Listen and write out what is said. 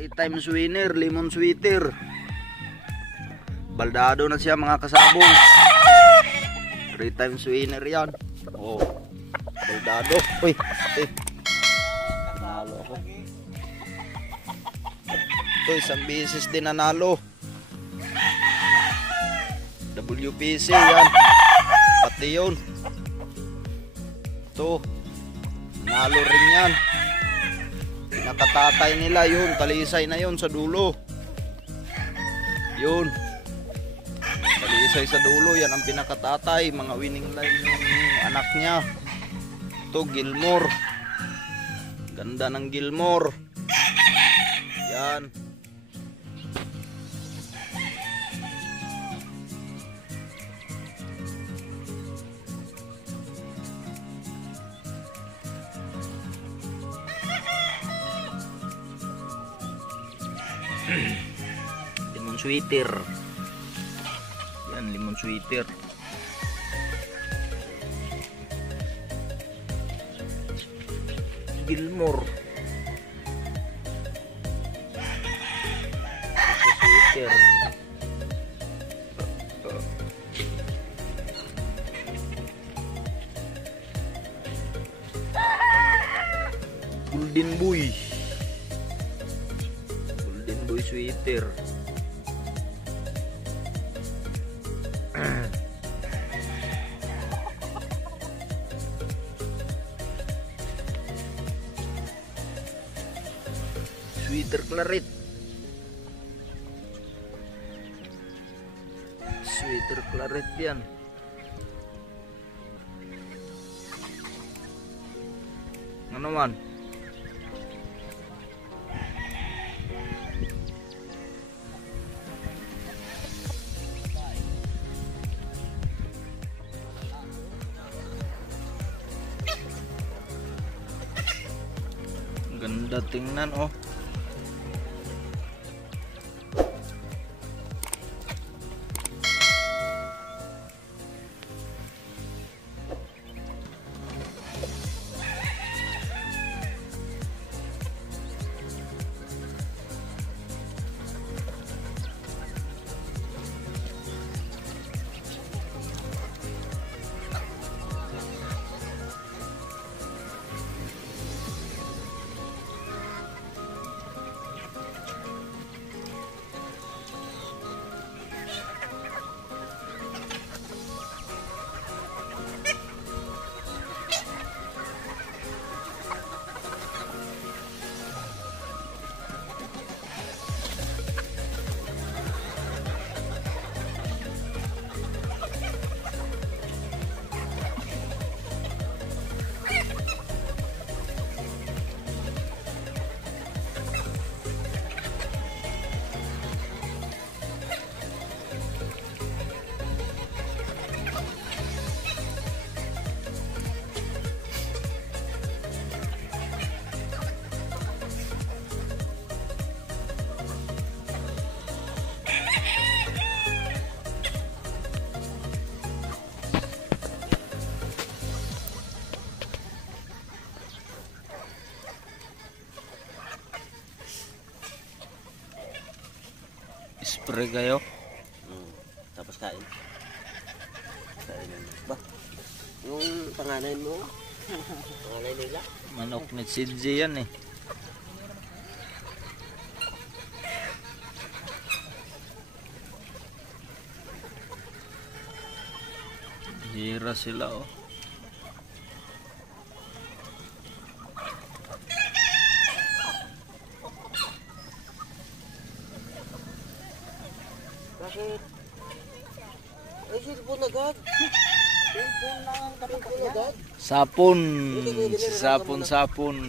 3 times winner, lemon sweeter. Baldado na siya mga kasabong. 3 times winner yan. Oh, baldado. Uy, nanalo ako. Ito, isang beses din nanalo. WPC yan. Pati yun. Ito, nanalo rin yan. Nakatatay nila yun, talisay na yun sa dulo. Yun, talisay sa dulo, yan ang pinakatatay. Mga winning line yung anak niya. Ito, Gilmore. Ganda ng Gilmore. Yan. Lemon sweeter. Yan, lemon sweeter. Gilmore. Sweeter. Golden Boy. Sweeter. Sweeter claret. Sweeter claret yan. Ano man? Ganda tingnan oh. Spray kayo? Tapos kain. Kainin mo. Ba? Yung panganay mo? Panganay nila? Manok ni CJ yan eh. Hira sila oh. Bakit? Ay, cellphone agad. Cellphone lang, cellphone agad. Sapon. Sapon.